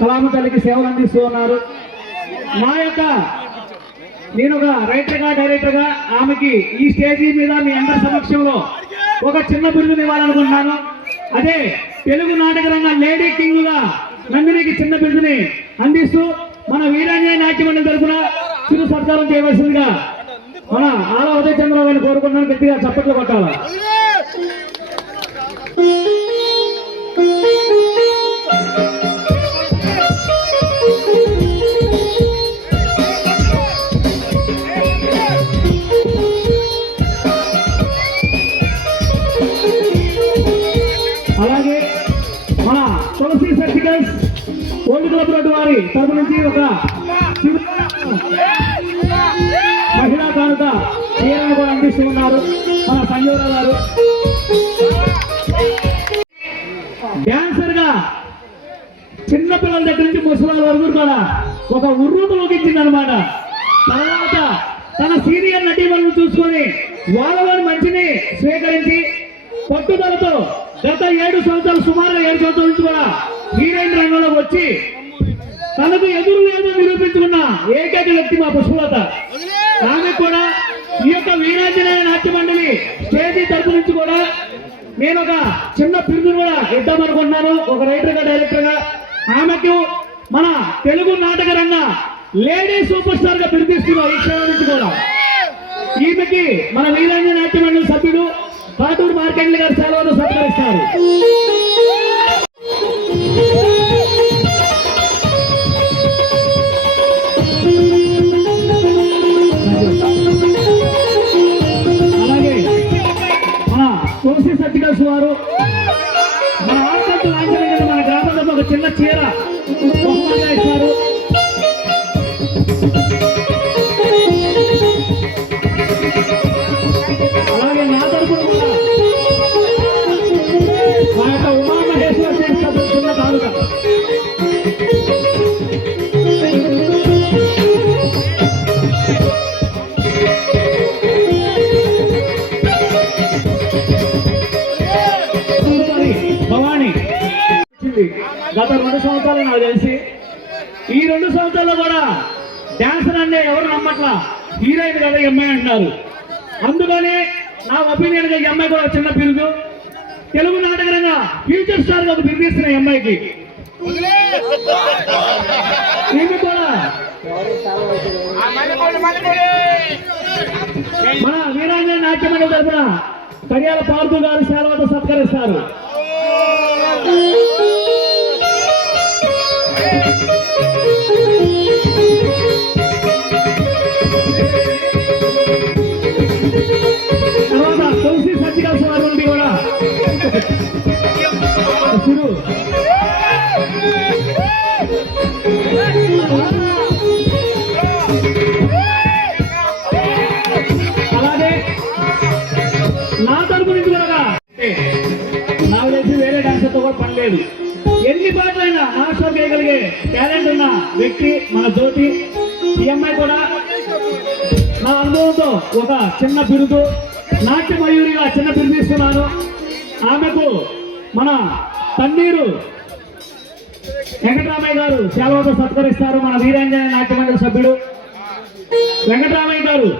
కళామ తల్లికి సేవలు అందిస్తూ ఉన్నారు. మా యొక్క నేను ఒక రైటర్గా డైరెక్టర్గా ఆమెకి ఈ స్టేజీ మీద మీ అందరి సమక్షంలో ఒక చిన్న బిరుదుని ఇవ్వాలనుకుంటున్నాను. అదే తెలుగు నాటక రంగ లేడీ కింగ్గా నందినికి చిన్న బిరుదుని అందిస్తూ మన వీరాంజనేయ నాట్య మండలి తరఫున చిరు సత్కారం చేయవలసిందిగా మన ఆల ఉదయ చంద్రరావు గారిని కోరుకుంటున్నాను. గట్టిగా చప్పట్లు కొట్టాలి. అలాగే మన తులసి సర్టికల్స్ ఓల్డ్ క్లబ్ రోడ్డు వారి తరపు నుంచి ఒక మహిళా కానుక చీరను కూడా అందిస్తూ ఉన్నారు మన సంజీవరావు గారు. డాన్సర్ గా చిన్నపిల్లల దగ్గర నుంచి ముసలాల వరకు కూడా ఒక ఉర్రూతలోకి ఇచ్చిందనమాట. తర్వాత తన సీనియర్ నటీమణులను చూసుకొని వాళ్ళని మంచిని స్వీకరించి పట్టుదలతో గత 7 సంవత్సరాలు సుమారు 7 సంవత్సరాల నుంచి కూడా హీరోయిన్ రంగంలో వచ్చి తనకు ఎదురు లేదు నిరూపించుకున్న ఏకైక వ్యక్తి మా పుష్పలత. ఆమె కూడా ఈ యొక్క వీరాంజనేయ నాట్య మండలి స్టేజీ తరపు నుంచి కూడా నేను ఒక చిన్న బిరుదును కూడా ఇద్దామనుకుంటున్నాను. ఒక రైటర్గా డైరెక్టర్గా ఆమెకు మన తెలుగు నాటక రంగ లేడీ సూపర్ స్టార్ గా బిరుదిస్తున్నాం. ఈ క్షణం నుంచి కూడా ఈమెకి మన వీరాంజనేయ నాట్య మండలి సభ్యుడు పాటూరు మార్కెండ్ల గారు సెలవులు సత్కరిస్తారు. అలాగే మన తులసి సర్టికల్స్ వారు మన ఆడపడుతు లాంఛనంగా మన గ్రామంలో ఒక చిన్న చీర బహుమతిగా ఇస్తారు. అలాగే నా తరపున కూడా మా యొక్క ఉమామహేశ్వర చేసిన చిన్న కానుక. భవానీ గత 2 సంవత్సరాలు నాకు తెలిసి ఈ 2 సంవత్సరాల్లో కూడా డాన్సర్ అంటే ఎవరు నమ్మట్లా, హీరోయిన్ కదా ఈ అమ్మాయి అంటున్నారు. అందుకని నా ఒపీనియన్ గా ఈ అమ్మాయి కూడా చిన్న బిరుదు తెలుగు నాటక రంగ ఫ్యూచర్ స్టార్ గా బిరుదిస్తున్న ఈ అమ్మాయికి ఈమె కూడా మన వీరాంజనేయ నాట్య మండలి తరఫున కడియాల పార్దు గారు సేవలతో సత్కరిస్తారు. తర్వాత తులసి సర్జికల్స్ వారి నుండి కూడా అలాగే నా తరపు నుంచి కూడా నాకు తెలిసి వేరే డాన్సర్తో కూడా పని లేదు. ఎన్ని పాటలైనా నాశనం చేయగలిగే టాలెంట్ ఉన్న వ్యక్తి మన జ్యోతి. ఈ అమ్మాయి కూడా నా అనుభవంతో ఒక చిన్న బిరుదు నాట్య మయూరిగా చిన్న బిరుదు ఇస్తున్నాను. ఆమెకు మన తన్నీరు వెంకటరామయ్య గారు సేవలతో సత్కరిస్తారు. మన వీరాంజనేయ నాట్య మండలి సభ్యుడు వెంకటరామయ్య గారు.